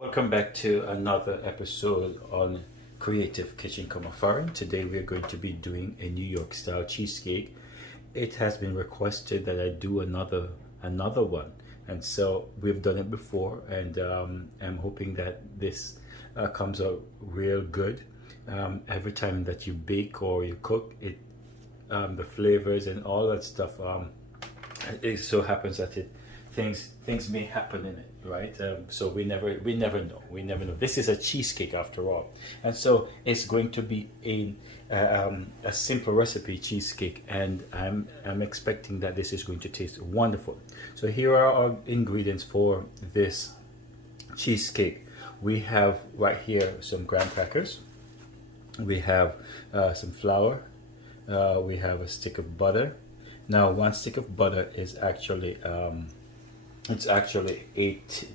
Welcome back to another episode on Creative Kitchen Foreign. Today we are going to be doing a New York style cheesecake. It has been requested that I do another one, and so we've done it before, and I'm hoping that this comes out real good. Every time that you bake or you cook it, the flavors and all that stuff, it so happens that things may happen in it, right? So we never know. This is a cheesecake after all, and so it's going to be a simple recipe cheesecake, and I'm expecting that this is going to taste wonderful. So here are our ingredients for this cheesecake. We have right here some graham crackers, we have some flour, we have a stick of butter. Now, one stick of butter is actually it's actually eight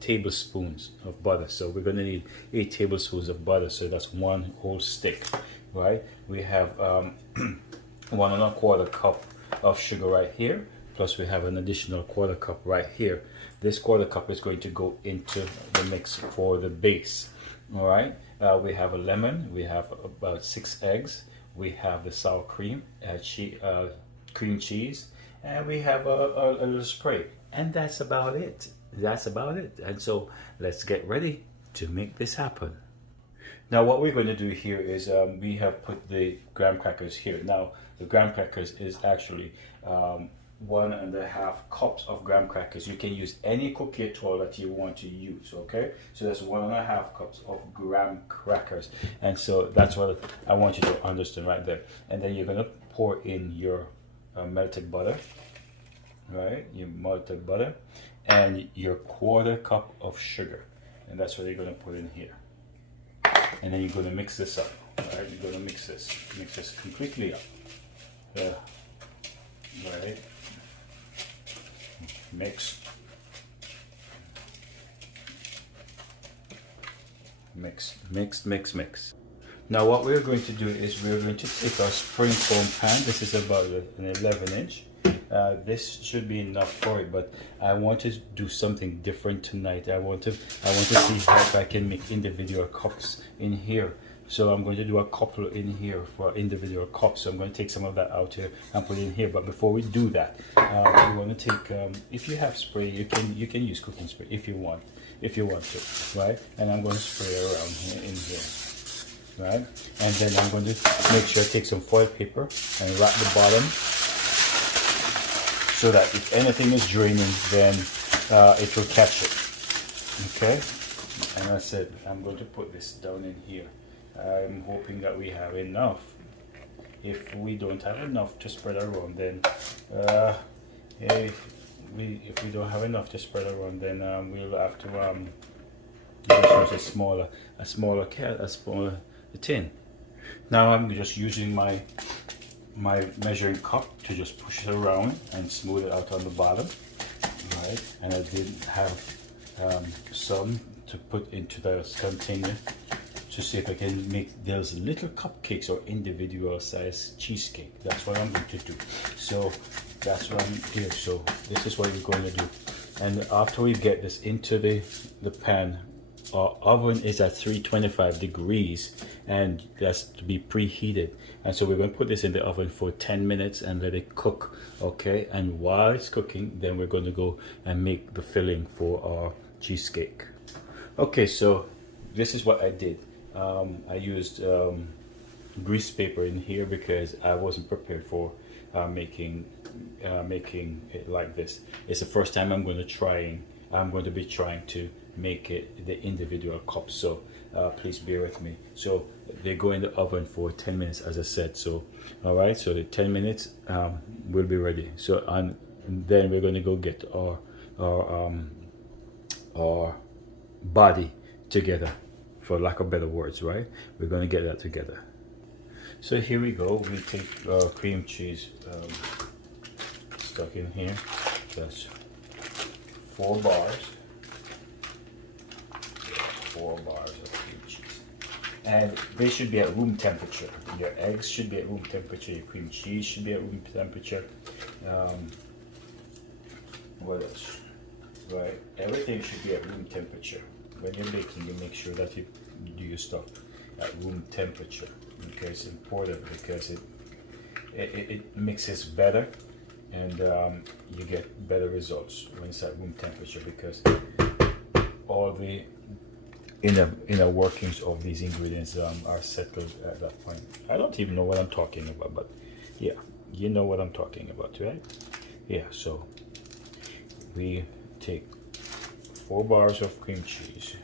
tablespoons of butter. So we're going to need 8 tablespoons of butter. So that's one whole stick, right? We have 1¼ cup of sugar right here. Plus we have an additional ¼ cup right here. This ¼ cup is going to go into the mix for the base. All right. We have a lemon. We have about 6 eggs. We have the sour cream, cream cheese, and we have a little spray, and that's about it. And so let's get ready to make this happen. Now what we're going to do here is we have put the graham crackers here. Now the graham crackers is actually 1½ cups of graham crackers. You can use any cookie at all that you want to use, okay? So that's 1½ cups of graham crackers, and so that's what I want you to understand right there. And then you're gonna pour in your melted butter, right? Your melted butter, and your ¼ cup of sugar, and that's what you're gonna put in here. And then you're gonna mix this up, right? You're gonna mix this completely up, right? Mix, mix. Now what we're going to do is we're going to take our spring foam pan. This is about an 11-inch. This should be enough for it, but I want to do something different tonight. I want to see if I can make individual cups in here. So I'm going to do a couple in here for individual cups. So I'm going to take some of that out here and put it in here. But before we do that, you want to take, if you have spray, you can use cooking spray if you want to, right? And I'm going to spray around here in here, right? And then I'm going to make sure I take some foil paper and wrap the bottom so that if anything is draining, then it will catch it. Okay. And I said I'm going to put this down in here. I'm hoping that we have enough. If we don't have enough to spread around, then if we don't have enough to spread around, then we'll have to use a smaller tin. Now I'm just using my measuring cup to just push it around and smooth it out on the bottom, right? And I did have some to put into the container to see if I can make those little cupcakes or individual size cheesecake. That's what I'm going to do. So that's what I'm here. So this is what we're going to do. And after we get this into the pan, our oven is at 325 degrees, and that's to be preheated. And so we're going to put this in the oven for 10 minutes and let it cook, okay? And while it's cooking, then we're going to go and make the filling for our cheesecake. Okay, so this is what I did. I used grease paper in here because I wasn't prepared for making it like this. It's the first time I'm going to be trying to make it the individual cups, so please bear with me. So they go in the oven for 10 minutes, as I said. So all right, so the 10 minutes will be ready. So and then we're going to go get our body together, for lack of better words, right? We're going to get that together. So here we go. We take our cream cheese stuck in here. That's 4 bars. 4 bars of cream cheese. And they should be at room temperature. Your eggs should be at room temperature. Your cream cheese should be at room temperature. What else? right? Everything should be at room temperature. When you're baking, you make sure that you do your stuff at room temperature. Okay, it's important because it mixes better, and you get better results when it's at room temperature, because all the inner workings of these ingredients are settled at that point. I don't even know what I'm talking about, but yeah, you know what I'm talking about, right? Yeah, so we take 4 bars of cream cheese.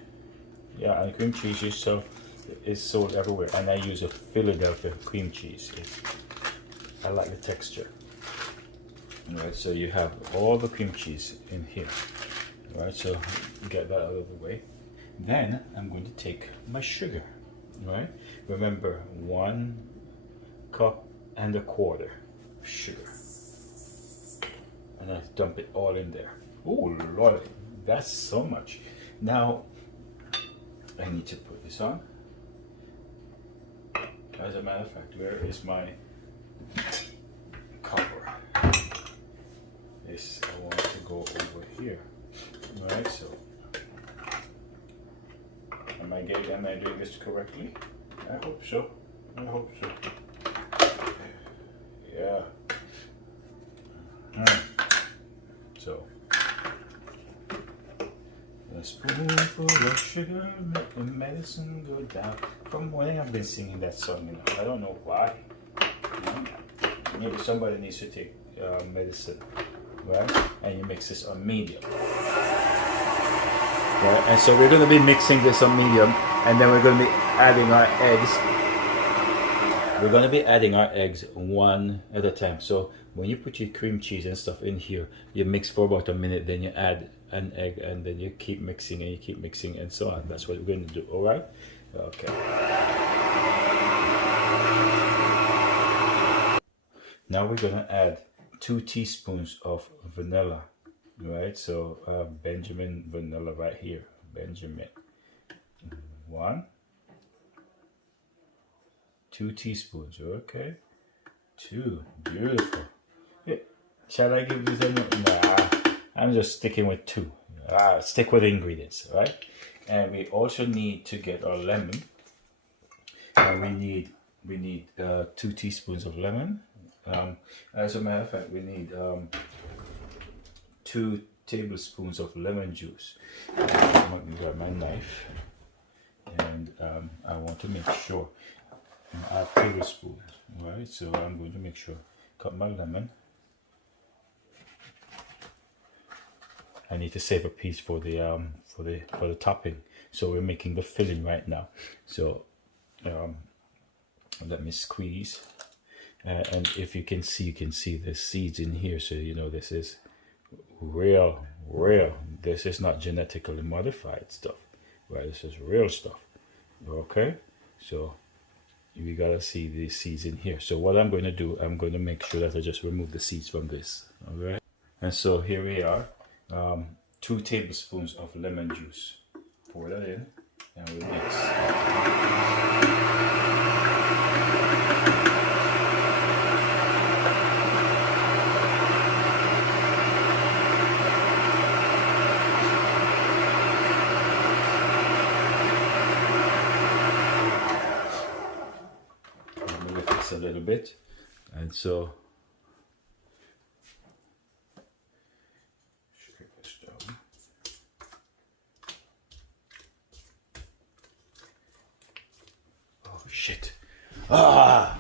Yeah, and cream cheese is sold everywhere, and I use a Philadelphia cream cheese. I like the texture. All right, so you have all the cream cheese in here. All right, so get that out of the way. Then I'm going to take my sugar. Right, remember 1 cup and a quarter sugar, and I dump it all in there. Oh Lord, that's so much. Now I need to put this on. As a matter of fact, where is my copper? This I want to go over here. Right, so am I doing this correctly? I hope so. I hope so. Yeah. So a spoonful of sugar make the medicine go down. From when I've been singing that song, you know, I don't know why. Maybe somebody needs to take medicine, right? And you mix this on medium. Right? And so we're going to be mixing this on medium, and then we're going to be adding our eggs. We're going to be adding our eggs one at a time. So when you put your cream cheese and stuff in here, you mix for about a minute, then you add an egg, and then you keep mixing and you keep mixing and so on. That's what we're going to do. All right? Okay. Now we're going to add 2 teaspoons of vanilla. Right? So Benjamin vanilla right here. Benjamin. 1, 2 teaspoons. Okay. 2. Beautiful. Yeah. Shall I give this a nah? I'm just sticking with 2. Stick with the ingredients, right? And we also need to get our lemon. We need 2 teaspoons of lemon. As a matter of fact, we need 2 tablespoons of lemon juice. I'm going to grab my knife, and I want to make sure I have tablespoons, right? So I'm going to make sure cut my lemon. I need to save a piece for the topping. So we're making the filling right now. So let me squeeze, and if you can see the seeds in here. So you know this is real. This is not genetically modified stuff, right? This is real stuff. Okay, so we gotta see the seeds in here. So what I'm going to do, I'm going to make sure that I just remove the seeds from this. All right, and so here we are. 2 tablespoons of lemon juice. Pour that in, and we mix. Let me lift this a little bit, and so. Shit. Ah!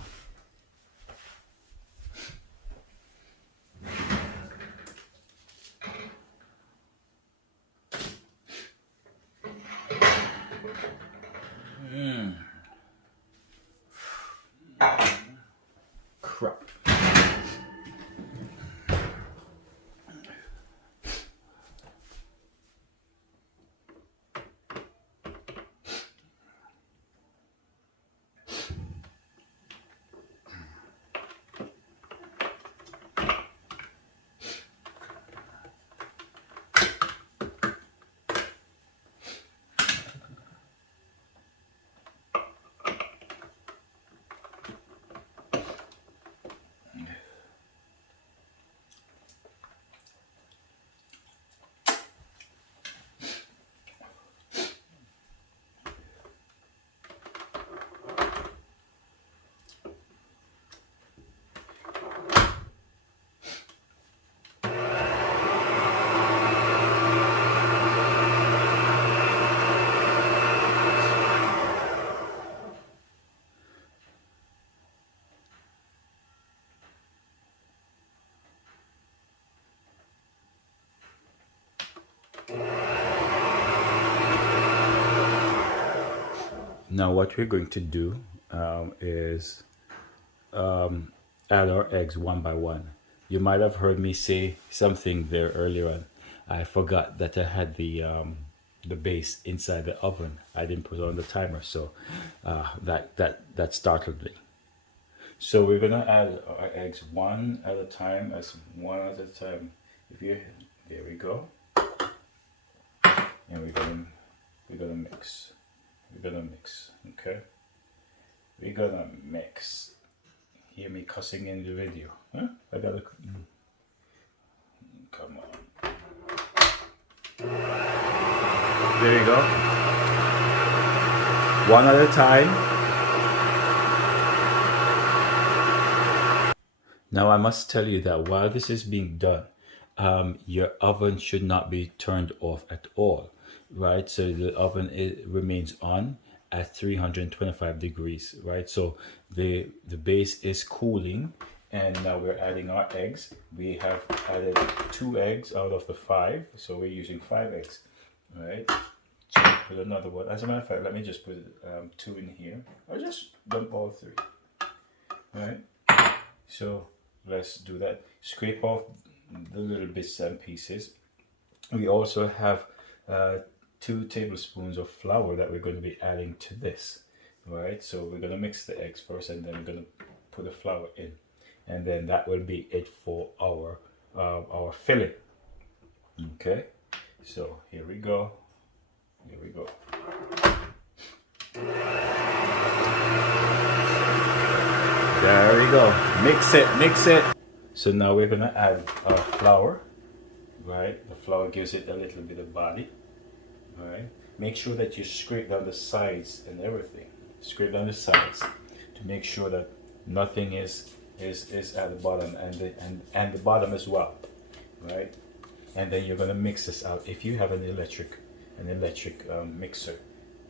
Crap. Now what we're going to do is add our eggs one by one. You might have heard me say something there earlier on. I forgot that I had the base inside the oven. I didn't put on the timer, so that startled me. So we're gonna add our eggs one at a time, If you, there we go, and we're gonna mix. Okay. We're gonna mix. Hear me cussing in the video, huh? I gotta. Come on. There you go. One at a time. Now I must tell you that while this is being done, your oven should not be turned off at all, right? So the oven remains on at 325 degrees, right? So the base is cooling, and now we're adding our eggs. We have added 2 eggs out of the 5, so we're using 5 eggs, right? So put another one. As a matter of fact, let me just put 2 in here. I'll just dump all 3, right? So let's do that. Scrape off the little bits and pieces. We also have 2 tablespoons of flour that we're going to be adding to this. All right, so we're going to mix the eggs first, and then we're going to put the flour in, and then that will be it for our filling. Okay, so here we go. There we go. Mix it. So now we're gonna add our flour, right? The flour gives it a little bit of body, all right? Make sure that you scrape down the sides and everything. Scrape down the sides to make sure that nothing is at the bottom, and the bottom as well, right? And then you're gonna mix this out. If you have an electric mixer,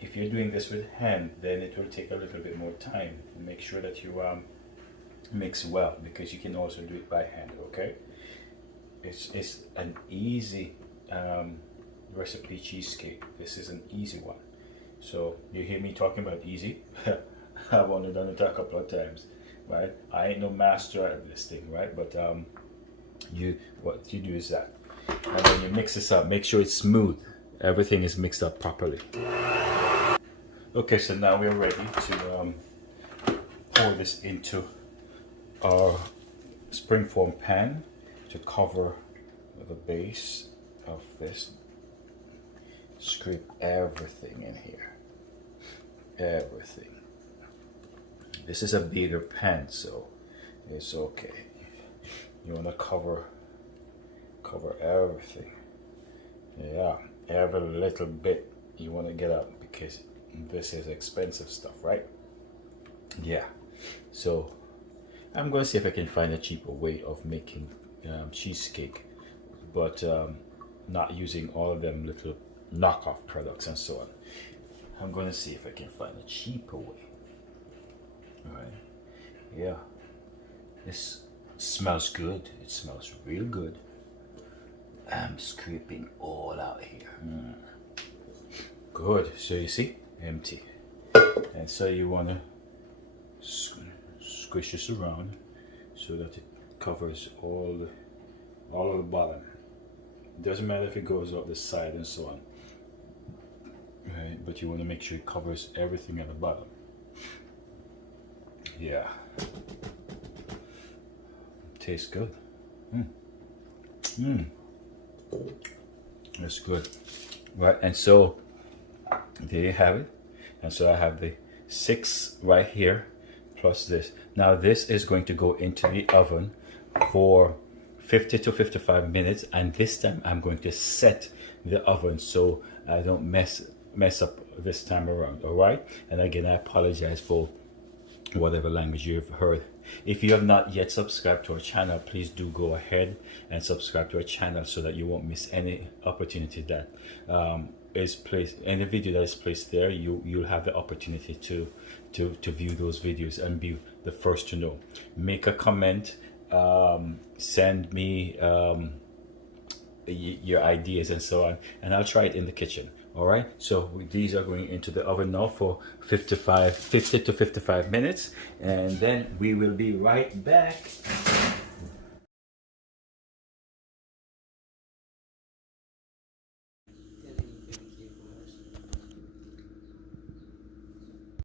if you're doing this with hand, then it will take a little bit more time. Make sure that you mix well, because you can also do it by hand. Okay, it's an easy recipe cheesecake. This is an easy one. So you hear me talking about easy. I've only done it a couple of times, right? I ain't no master at this thing, right? But what you do is that, and then you mix this up. Make sure it's smooth. Everything is mixed up properly. Okay, so now we're ready to pour this into our springform pan to cover the base of this. Scrape everything in here. Everything. This is a bigger pan, so it's okay. You want to cover everything. Yeah, every little bit you want to get up, because this is expensive stuff, right? Yeah. So I'm going to see if I can find a cheaper way of making cheesecake, but not using all of them little knockoff products and so on. I'm going to see if I can find a cheaper way. All right. Yeah. This smells good. It smells real good. I'm scraping all out here. Good. So you see, empty. And so you want to squish this around so that it covers all of the bottom. It doesn't matter if it goes up the side and so on, right? But you want to make sure it covers everything at the bottom. Yeah. Tastes good. That's good. Right, and so there you have it. And so I have the 6 right here plus this. Now this is going to go into the oven for 50 to 55 minutes, and this time I'm going to set the oven so I don't mess up this time around. All right, and again, I apologize for whatever language you've heard. If you have not yet subscribed to our channel, please do go ahead and subscribe to our channel so that you won't miss any opportunity that is placed, any video that is placed there. You'll have the opportunity to view those videos and be the first to know. Make a comment, send me your ideas and so on, and I'll try it in the kitchen. All right, so these are going into the oven now for 50 to 55 minutes, and then we will be right back